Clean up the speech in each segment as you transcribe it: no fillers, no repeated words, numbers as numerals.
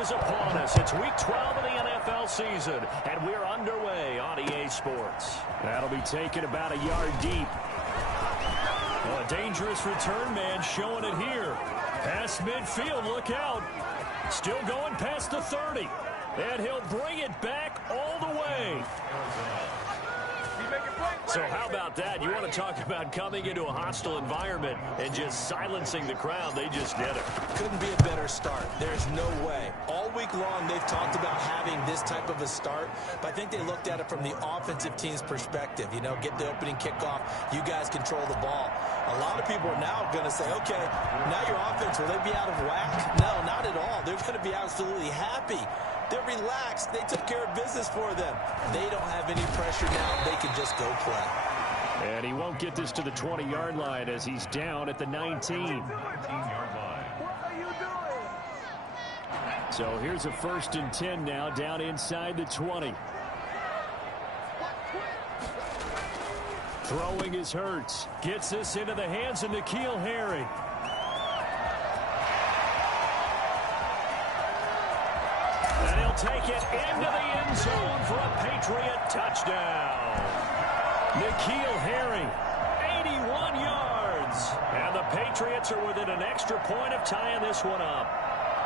is upon us. It's Week 12 of the NFL season, and we're underway on EA Sports. That'll be taken about a yard deep. Well, a dangerous return man showing it here. Past midfield, look out. Still going past the 30. And he'll bring it back all the way. So how about that? You want to talk about coming into a hostile environment and just silencing the crowd. They just did it. Couldn't be a better start. There's no way. All week long, they've talked about having this type of a start, but I think they looked at it from the offensive team's perspective. You know, get the opening kickoff. You guys control the ball. A lot of people are now going to say, okay, now your offense, will they be out of whack? No, not at all. They're going to be absolutely happy. They're relaxed. They took care of business for them. They don't have any pressure now. They can just go play. And he won't get this to the 20-yard line as he's down at the 19. So here's a 1st and 10 now, down inside the 20. Throwing is Hurts. Gets this into the hands of N'Keal Harry. And he'll take it into the end zone for a Patriot touchdown. N'Keal Harry, 81 yards. And the Patriots are within an extra point of tying this one up.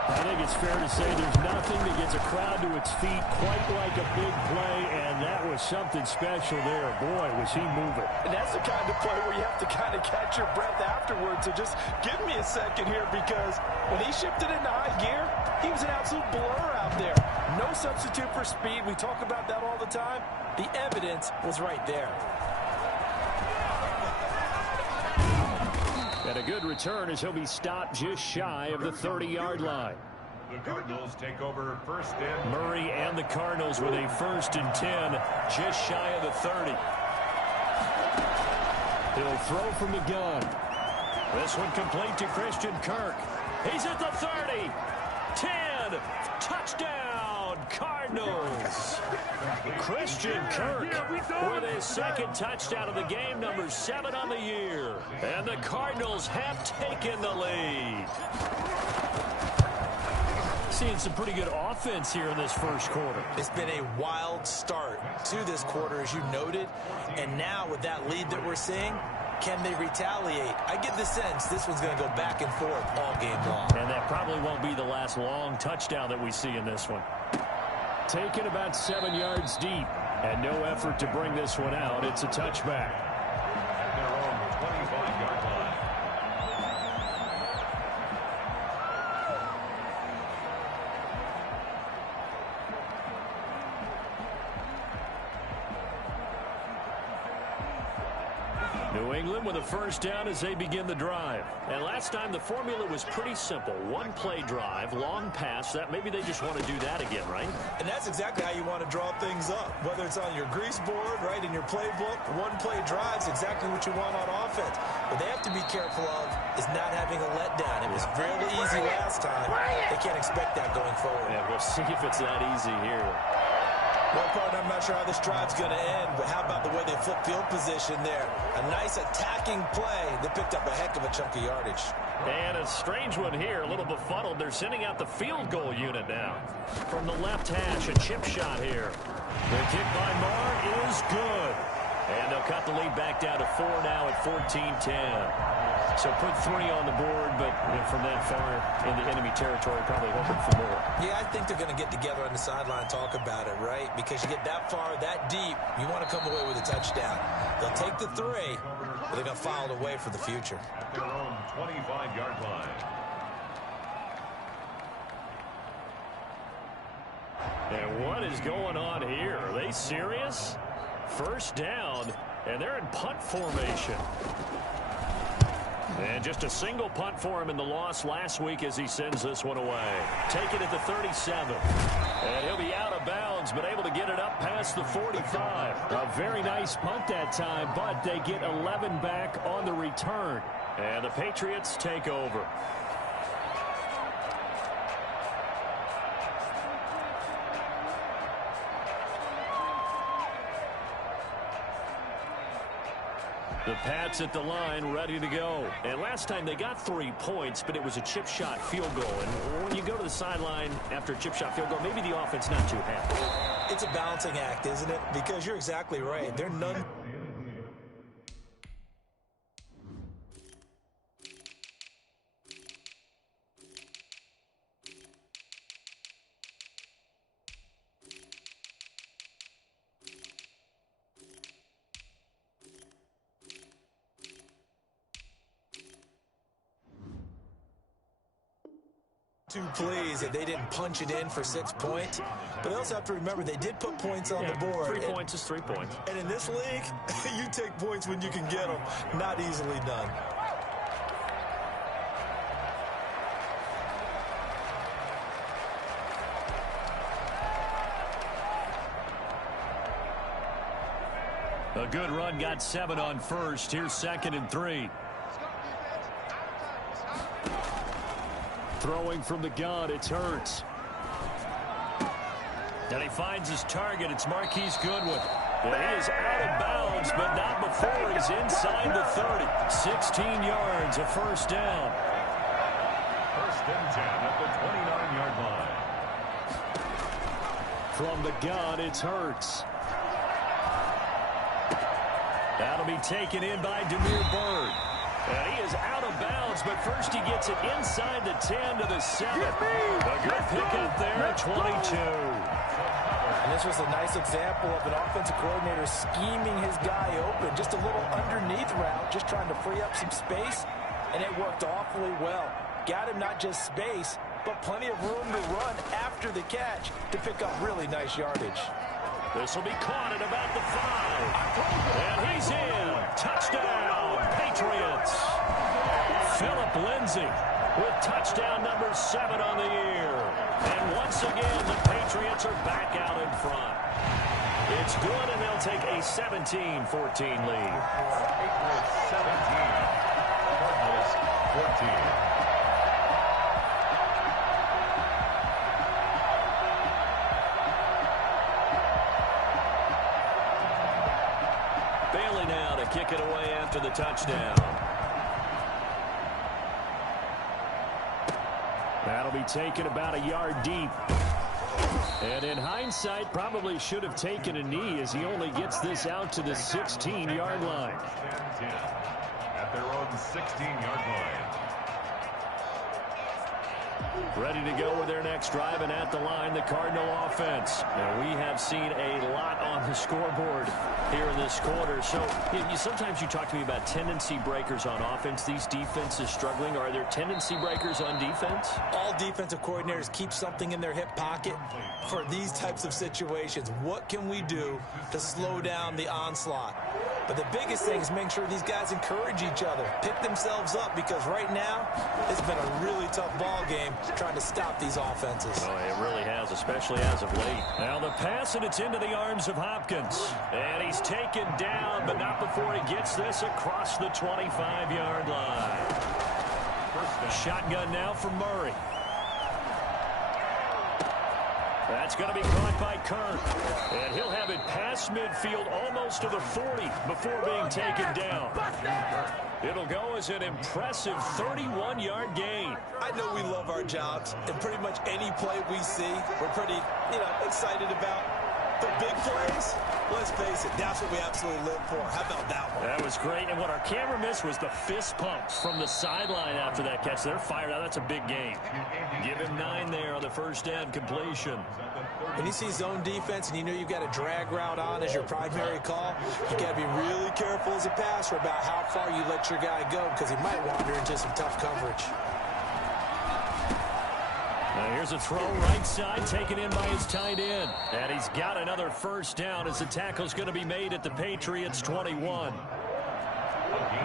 I think it's fair to say there's nothing that gets a crowd to its feet quite like a big play, and that was something special there. Boy, was he moving. And that's the kind of play where you have to kind of catch your breath afterwards. So just give me a second here, because when he shifted into high gear, he was an absolute blur out there. No substitute for speed. We talk about that all the time. The evidence was right there. And a good return as he'll be stopped just shy of the 30-yard line. The Cardinals take over 1st and Murray and the Cardinals with a 1st and 10, just shy of the 30. He'll throw from the gun. This one complete to Christian Kirk. He's at the 30. 10. Touchdown, Cardinals. Christian Kirk with his 2nd touchdown of the game, number 7 on the year. And the Cardinals have taken the lead. Seeing some pretty good offense here in this 1st quarter. It's been a wild start to this quarter, as you noted. And now with that lead that we're seeing, can they retaliate? I get the sense this one's going to go back and forth all game long. And that probably won't be the last long touchdown that we see in this one. Taken about 7 yards deep, and no effort to bring this one out. It's a touchback. at their own 25-yard line. New England with a 1st down as they begin the drive. And last time the formula was pretty simple. One play drive, long pass. That maybe they just want to do that again, right? And that's exactly how you want to draw things up. Whether it's on your grease board, right, in your playbook, one play drive's exactly what you want on offense. What they have to be careful of is not having a letdown. It was fairly easy last time. They can't expect that going forward. Yeah, we'll see if it's that easy here. Well, partner, I'm not sure how this drive's going to end, but how about the way they flip field position there? A nice attacking play. They picked up a heck of a chunk of yardage. And a strange one here, a little befuddled. They're sending out the field goal unit now. From the left hash, a chip shot here. The kick by Marr is good. And they'll cut the lead back down to 4 now at 14-10. So put 3 on the board, but from that far into enemy territory, probably hoping for more. Yeah, I think they're going to get together on the sideline and talk about it, right? Because you get that far, that deep, you want to come away with a touchdown. They'll take the 3, but they're going to file it away for the future. At their own 25-yard line. And what is going on here? Are they serious? 1st down, and they're in punt formation. And just a single punt for him in the loss last week as he sends this one away. Take it at the 37. And he'll be out of bounds, but able to get it up past the 45. A very nice punt that time, but they get 11 back on the return. And the Patriots take over. The Pats at the line, ready to go. And last time they got 3 points, but it was a chip shot field goal. And when you go to the sideline after a chip shot field goal. Maybe the offense not too happy. It's a balancing act, isn't it? Because you're exactly right. They're none. Too pleased that they didn't punch it in for 6 points. But they also have to remember they did put points on the board. 3 points is 3 points. And in this league, you take points when you can get them. Not easily done. A good run, got 7 on first. Here's 2nd and 3. Throwing from the gun, it's Hurts. And he finds his target. It's Marquise Goodwin. And he is out of bounds, but not before he's inside the 30. 16 yards, a first down. First and 10 at the 29-yard line. From the gun, it's Hurts. That'll be taken in by Damiere Byrd. And he is out of bounds, but first he gets it inside the 10 to the 7. A good pickup there at 22. And this was a nice example of an offensive coordinator scheming his guy open. Just a little underneath route, just trying to free up some space, and it worked awfully well. Got him not just space, but plenty of room to run after the catch to pick up really nice yardage. This will be caught at about the 5. And he's in. Touchdown, Patriots. Philip Lindsay with touchdown number 7 on the year. And once again, the Patriots are back out in front. It's good, and they'll take a 17-14 lead. Patriots 17. Cardinals 14. Kick it away after the touchdown. That'll be taken about a yard deep. And in hindsight, probably should have taken a knee as he only gets this out to the 16-yard line. 10-10 at their own 16-yard line. Ready to go with their next drive, and at the line, the Cardinal offense. Now, we have seen a lot on the scoreboard here in this quarter. So, sometimes you talk to me about tendency breakers on offense. These defenses struggling. Are there tendency breakers on defense? All defensive coordinators keep something in their hip pocket for these types of situations. What can we do to slow down the onslaught? But the biggest thing is making sure these guys encourage each other, pick themselves up, because right now it's been a really tough ball game trying to stop these offenses. Oh, it really has, especially as of late. Now the pass, and it's into the arms of Hopkins. And he's taken down, but not before he gets this across the 25-yard line. Shotgun now for Murray. That's going to be caught by Kirk. And he'll have it past midfield almost to the 40 before being taken down. It'll go as an impressive 31-yard gain. I know we love our jobs, and pretty much any play we see, we're pretty, excited about. The big plays, let's face it, that's what we absolutely live for. How about that one? That was great, and what our camera missed was the fist pumps from the sideline after that catch. They're fired out. That's a big game. Give him 9 there on the first down completion. When you see zone defense and you know you've got a drag route on as your primary call, you got to be really careful as a passer about how far you let your guy go, because he might wander into some tough coverage. Now here's a throw right side, taken in by his tight end. And he's got another first down as the tackle's going to be made at the Patriots 21.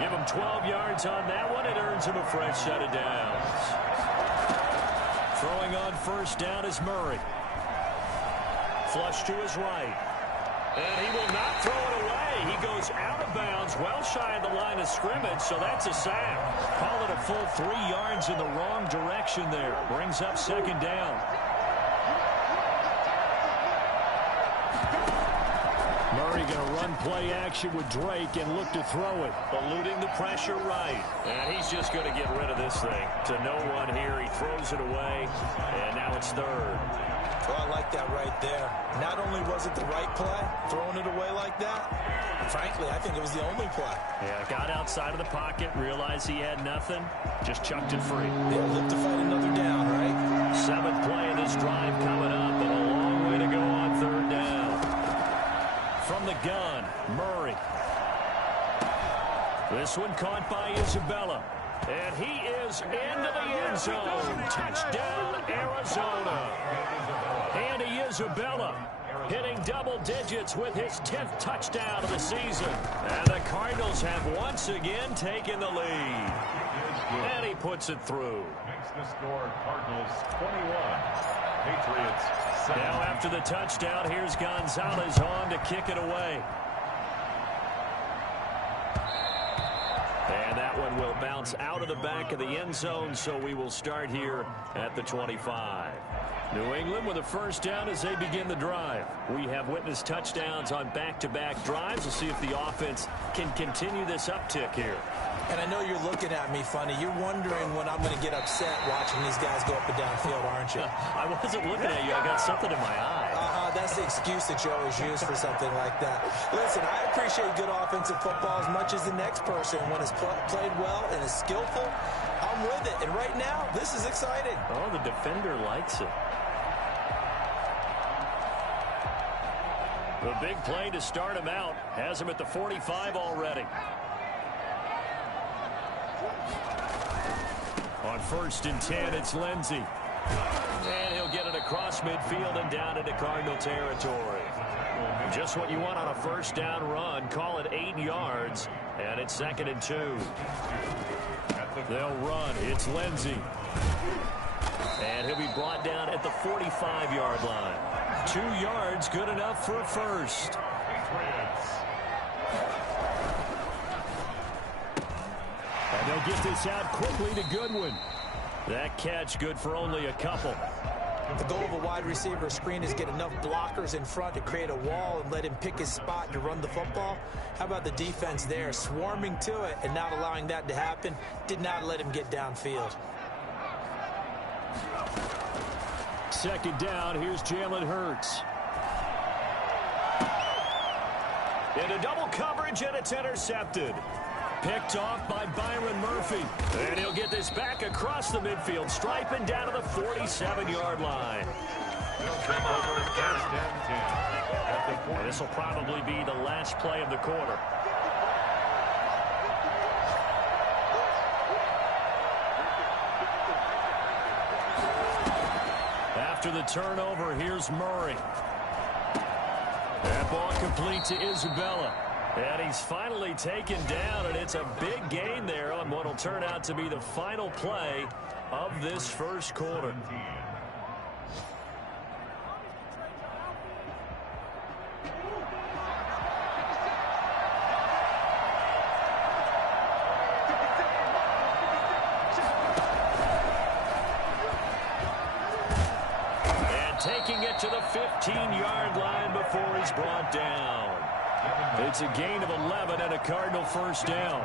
Give him 12 yards on that one. It earns him a fresh set of downs. Throwing on first down is Murray. Flush to his right. And he will not throw it away. He goes out of bounds, well shy of the line of scrimmage, so that's a sack. Call it a full 3 yards in the wrong direction there. Brings up second down. Murray going to run play action with Drake and look to throw it. Eluding the pressure right. And he's just going to get rid of this thing. To no one here. He throws it away. And now it's third. Well, I like that right there. Not only was it the right play, throwing it away like that, frankly, I think it was the only play. Yeah, got outside of the pocket, realized he had nothing, just chucked it free. Yeah, live to fight another down, right? Seventh play of this drive coming up, and a long way to go on third down. From the gun, Murray. This one caught by Isabella. And he is into the end zone. Touchdown, Arizona. Andy Isabella hitting double digits with his 10th touchdown of the season. And the Cardinals have once again taken the lead. And he puts it through. Makes the score Cardinals 21, Patriots 7. Now after the touchdown, here's Gonzalez on to kick it away. And that one will bounce out of the back of the end zone, so we will start here at the 25. New England with a first down as they begin the drive. We have witnessed touchdowns on back-to-back drives. We'll see if the offense can continue this uptick here. And I know you're looking at me funny. You're wondering when I'm going to get upset watching these guys go up and down field, aren't you? I wasn't looking at you. I got something in my eye. That's the excuse that you always use for something like that. Listen, I appreciate good offensive football as much as the next person. When it's played well and is skillful, I'm with it. And right now, this is exciting. Oh, the defender likes it. The big play to start him out has him at the 45 already. On 1st and 10, it's Lindsey. And he'll get it across midfield and down into Cardinal territory. Just what you want on a first down run. Call it 8 yards, and it's 2nd and 2. They'll run. It's Lindsey. And he'll be brought down at the 45-yard line. 2 yards, good enough for a first. And they'll get this out quickly to Goodwin. That catch good for only a couple. The goal of a wide receiver screen is get enough blockers in front to create a wall and let him pick his spot to run the football. How about the defense there, swarming to it and not allowing that to happen? Did not let him get downfield. 2nd down, here's Jalen Hurts. Into double coverage, and it's intercepted. Picked off by Byron Murphy. And he'll get this back across the midfield, striping down to the 47-yard line. And this will probably be the last play of the quarter. After the turnover, here's Murray. That ball complete to Isabella. And he's finally taken down, and it's a big gain there on what will turn out to be the final play of this first quarter. And taking it to the 15-yard line before he's brought down. It's a gain of 11 and a Cardinal first down.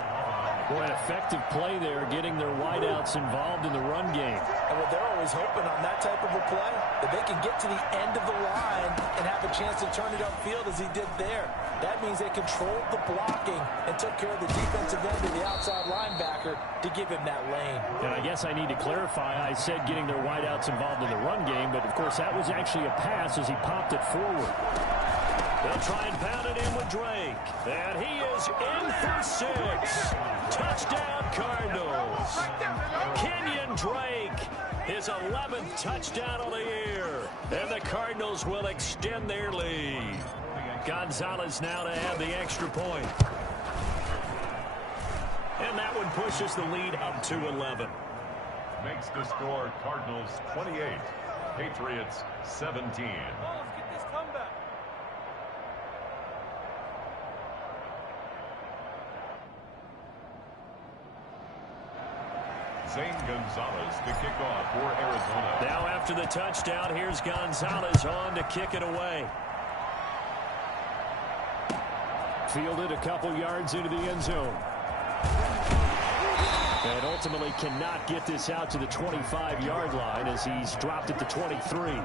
Boy, an effective play there, getting their wideouts involved in the run game. And what they're always hoping on that type of a play, that they can get to the end of the line and have a chance to turn it upfield as he did there. That means they controlled the blocking and took care of the defensive end of the outside linebacker to give him that lane. And I guess I need to clarify, I said getting their wideouts involved in the run game, but of course that was actually a pass as he popped it forward. They'll try and pound it in with Drake. And he is in for 6. Touchdown, Cardinals. Kenyon Drake, his 11th touchdown of the year. And the Cardinals will extend their lead. Gonzalez now to add the extra point. And that one pushes the lead up to 11. Makes the score Cardinals 28, Patriots 17. Zane Gonzalez to kick off for Arizona. Now after the touchdown, here's Gonzalez on to kick it away. Fielded a couple yards into the end zone. And ultimately cannot get this out to the 25-yard line as he's dropped it to 23. 23-yard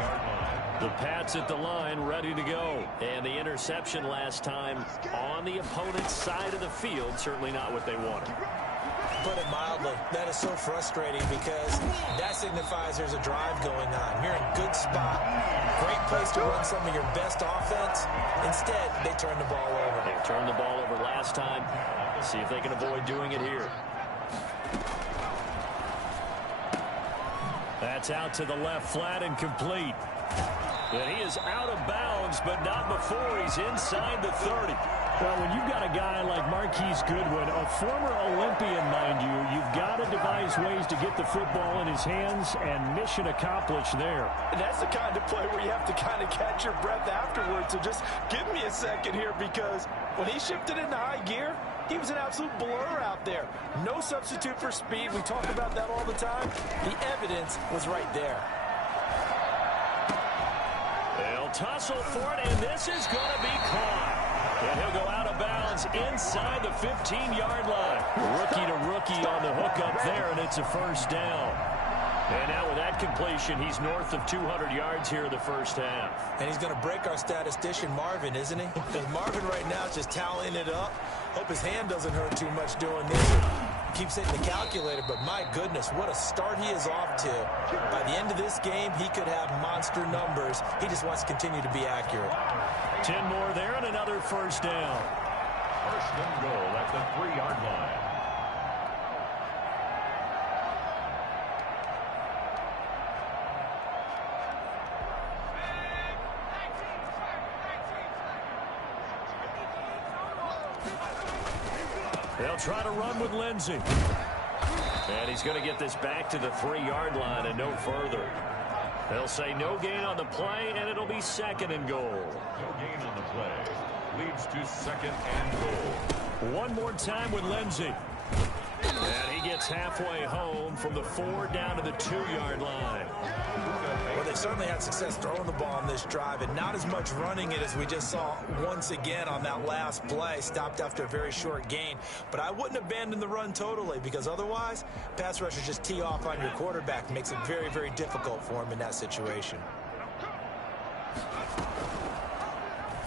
line. The Pats at the line, ready to go. And the interception last time on the opponent's side of the field, certainly not what they wanted. Put it mildly, that is so frustrating because that signifies there's a drive going on. You're in a good spot, great place to run some of your best offense. Instead, they turn the ball over. They turned the ball over last time. See if they can avoid doing it here. That's out to the left, flat and complete. And he is out of bounds, but not before he's inside the 30. Well, when you've got a guy like Marquise Goodwin, a former Olympian, mind you, you've got to devise ways to get the football in his hands, and mission accomplished there. And that's the kind of play where you have to kind of catch your breath afterwards. So just give me a second here, because when he shifted into high gear, he was an absolute blur out there. No substitute for speed. We talk about that all the time. The evidence was right there. They'll tussle for it, and this is going to be caught. And he'll go out of bounds inside the 15-yard line. Rookie to rookie on the hook up there, and it's a first down. And now with that completion, he's north of 200 yards here in the first half. And he's going to break our statistician, Marvin, isn't he? Because Marvin right now is just tallying it up. Hope his hand doesn't hurt too much doing this. Keeps hitting the calculator, but my goodness, what a start he is off to. By the end of this game, he could have monster numbers. He just wants to continue to be accurate. 10 more there and another first down. First and goal at the 3-yard line. They'll try to run with Lindsey. And he's going to get this back to the 3-yard line and no further. They'll say no gain on the play, and it'll be second and goal. No gain on the play. Leads to second and goal. One more time with Lindsey. And he gets halfway home from the 4 down to the 2-yard line. Well, they certainly had success throwing the ball on this drive, and not as much running it as we just saw once again on that last play. Stopped after a very short gain. But I wouldn't abandon the run totally, because otherwise, pass rushers just tee off on your quarterback. Makes it very, very difficult for him in that situation.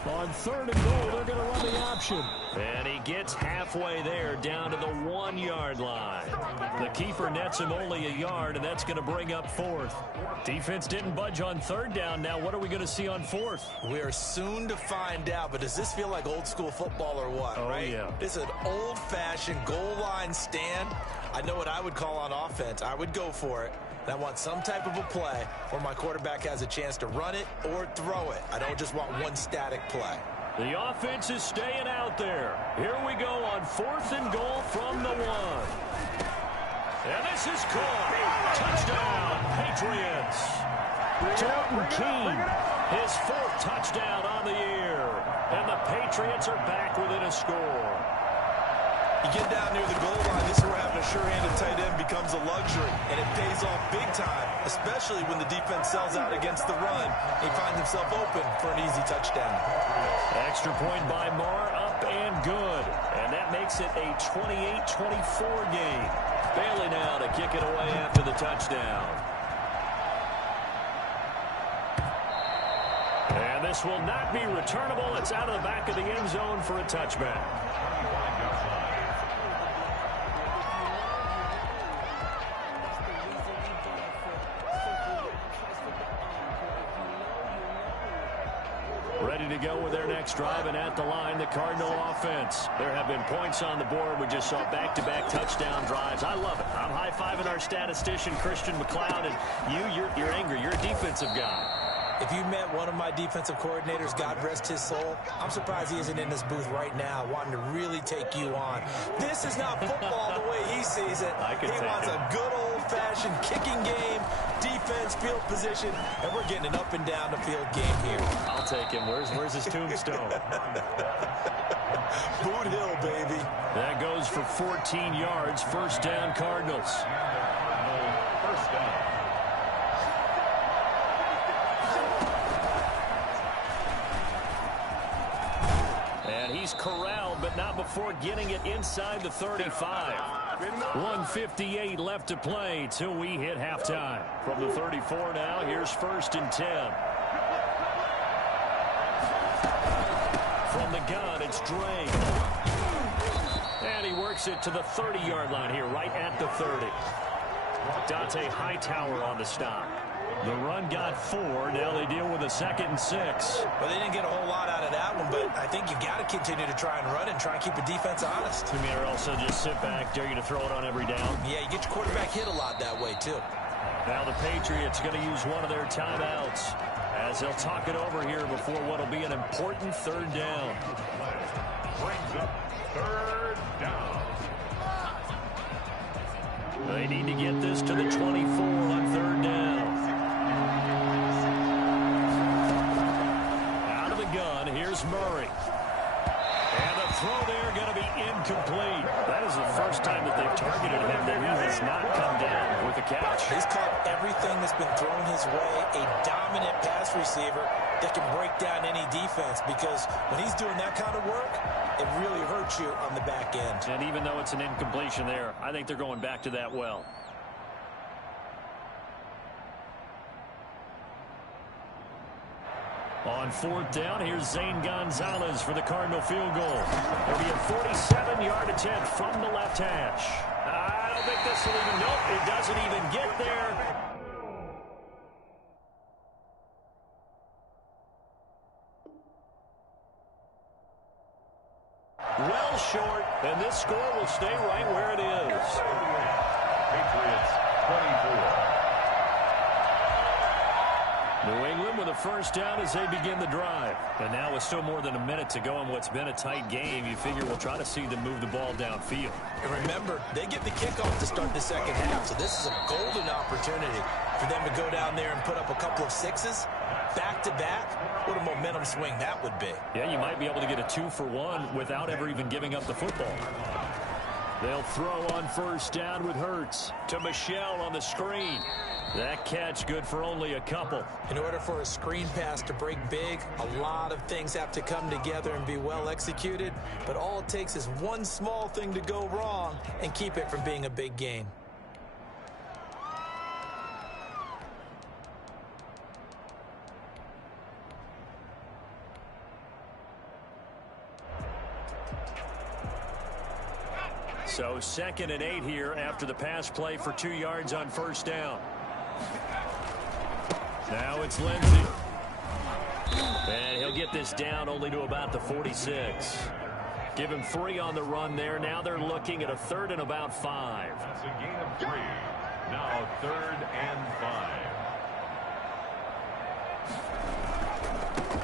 On 3rd and goal, they're going to run the option. And he gets halfway there, down to the 1-yard line. The keeper nets him only a yard, and that's going to bring up 4th. Defense didn't budge on 3rd down. Now what are we going to see on 4th? We are soon to find out, but does this feel like old school football or what, right? Yeah. This is an old-fashioned goal line stand. I know what I would call on offense. I would go for it. And I want some type of a play where my quarterback has a chance to run it or throw it. I don't just want one static play. The offense is staying out there. Here we go on 4th and goal from the 1. And this is caught. Touchdown, Patriots. Dalton Keene, his 4th touchdown on the year. And the Patriots are back within a score. You get down near the goal line, this is where having a sure-handed tight end becomes a luxury, and it pays off big time, especially when the defense sells out against the run. He finds himself open for an easy touchdown. Extra point by Marr, up and good. And that makes it a 28-24 game. Bailey now to kick it away after the touchdown. And this will not be returnable. It's out of the back of the end zone for a touchback. Ready to go with their next drive, and at the line, the Cardinal offense. There have been points on the board. We just saw back-to-back touchdown drives. I love it. I'm high-fiving our statistician, Christian McLeod, and you're angry. You're a defensive guy. If you met one of my defensive coordinators, God rest his soul, I'm surprised he isn't in this booth right now wanting to really take you on. This is not football the way he sees it. He wants a good old-fashioned kicking game, defense, field position, and we're getting an up-and-down the field game here. I'll take him. Where's his tombstone? Boot Hill, baby. That goes for 14 yards. First down, Cardinals. First down. And he's corralled, but not before getting it inside the 35. 1:58 left to play till we hit halftime. From the 34 now, here's 1st and 10. From the gun, it's Drake. And he works it to the 30-yard line here, right at the 30. Dante Hightower on the stop. The run got 4. Now they deal with a 2nd and 6. Well, they didn't get a whole lot out of that one, but I think you've got to continue to try and run and try and keep the defense honest. You mean, or also just sit back, dare you to throw it on every down? Yeah, you get your quarterback hit a lot that way, too. Now the Patriots going to use one of their timeouts as they'll talk it over here before what will be an important 3rd down. Brings up 3rd down. They need to get this to the 24 on 3rd down. Out of the gun, here's Murray. And the throw there going to be incomplete. That is the first time that they've targeted him that he has not come down with a catch. He's caught everything that's been thrown his way, a dominant pass receiver that can break down any defense, because when he's doing that kind of work, it really hurts you on the back end. And even though it's an incompletion there, I think they're going back to that well. On 4th down, here's Zane Gonzalez for the Cardinal field goal. It'll be a 47-yard attempt from the left hash. I don't think this will even, nope, it doesn't even get there. Well short, and this score will stay right where it is. Patriots 24. New England with a 1st down as they begin the drive. And now with still more than a minute to go in what's been a tight game, you figure we'll try to see them move the ball downfield. And remember, they get the kickoff to start the 2nd half, so this is a golden opportunity for them to go down there and put up a couple of 6s back-to-back. What a momentum swing that would be. Yeah, you might be able to get a 2-for-1 without ever even giving up the football. They'll throw on 1st down with Hurts to Michel on the screen. That catch good for only a couple. In order for a screen pass to break big, a lot of things have to come together and be well executed. But all it takes is one small thing to go wrong and keep it from being a big gain. So 2nd and 8 here after the pass play for 2 yards on 1st down. Now it's Lindsey. And he'll get this down only to about the 46. Give him 3 on the run there. Now they're looking at a 3rd and about 5. That's a gain of 3. Now 3rd and 5.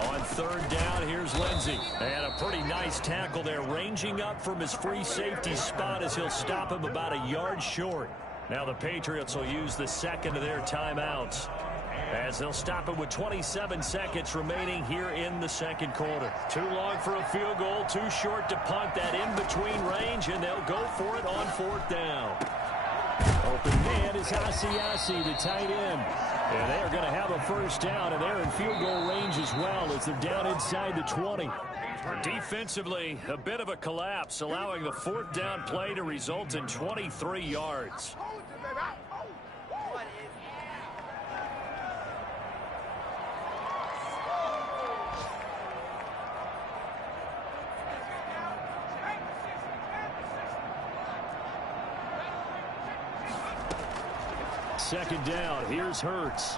On 3rd down, here's Lindsey. And a pretty nice tackle there, ranging up from his free safety spot as he'll stop him about a yard short. Now the Patriots will use the 2nd of their timeouts as they'll stop it with 27 seconds remaining here in the 2nd quarter. Too long for a field goal, too short to punt. That in-between range, and they'll go for it on 4th down. Open man is Asiasi, the tight end. And they are going to have a 1st down, and they're in field goal range as well as they're down inside the 20. Defensively, a bit of a collapse, allowing the 4th down play to result in 23 yards. Second down, here's Hurts.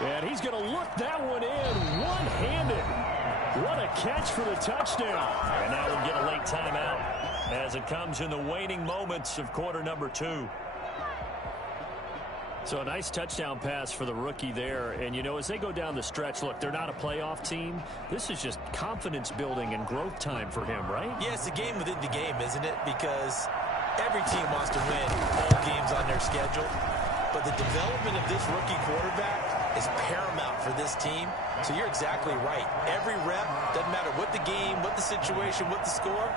And he's going to look that one in one-handed. What a catch for the touchdown. And now we'll get a late timeout as it comes in the waning moments of quarter number 2. So a nice touchdown pass for the rookie there. And, you know, as they go down the stretch, look, they're not a playoff team. This is just confidence building and growth time for him, right? Yeah, it's a game within the game, isn't it? Because every team wants to win all games on their schedule. But the development of this rookie quarterback is paramount for this team. So you're exactly right. Every rep, doesn't matter what the game, what the situation, what the score,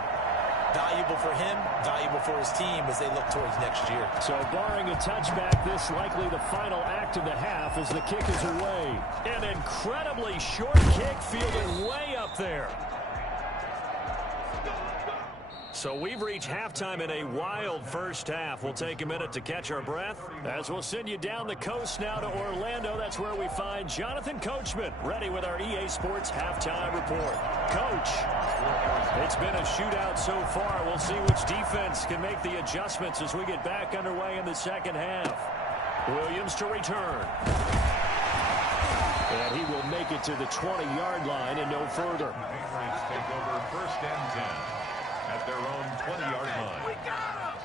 valuable for him, valuable for his team as they look towards next year. So barring a touchback, this likely the final act of the half as the kick is away. An incredibly short kick fielded way up there. So we've reached halftime in a wild first half. We'll take a minute to catch our breath as we'll send you down the coast now to Orlando. That's where we find Jonathan Coachman ready with our EA Sports halftime report. Coach, it's been a shootout so far. We'll see which defense can make the adjustments as we get back underway in the second half. Williams to return. And he will make it to the 20-yard line and no further. Patriots take over 1st and 10 at their own 20-yard line. We got him!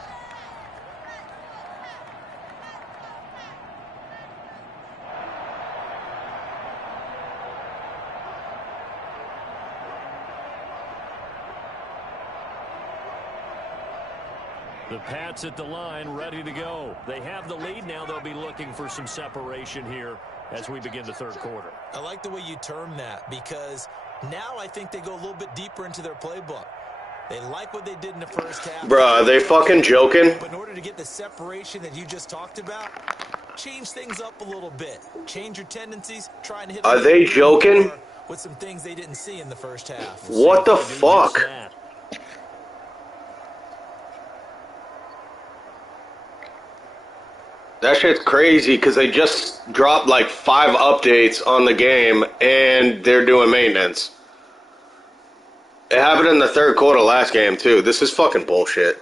The Pats at the line, ready to go. They have the lead now. They'll be looking for some separation here as we begin the third quarter. I like the way you term that because now I think they go a little bit deeper into their playbook. They like what they did in the first half. Bruh, are they fucking joking? But in order to get the separation that you just talked about, change things up a little bit. Change your tendencies. Try and hit. Are they joking? With some things they didn't see in the first half. What the fuck? That shit's crazy because they just dropped like 5 updates on the game and they're doing maintenance. It happened in the third quarter last game too. This is fucking bullshit.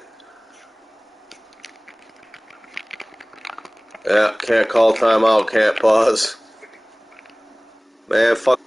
Yeah, can't call timeout, can't pause. Man, fuck.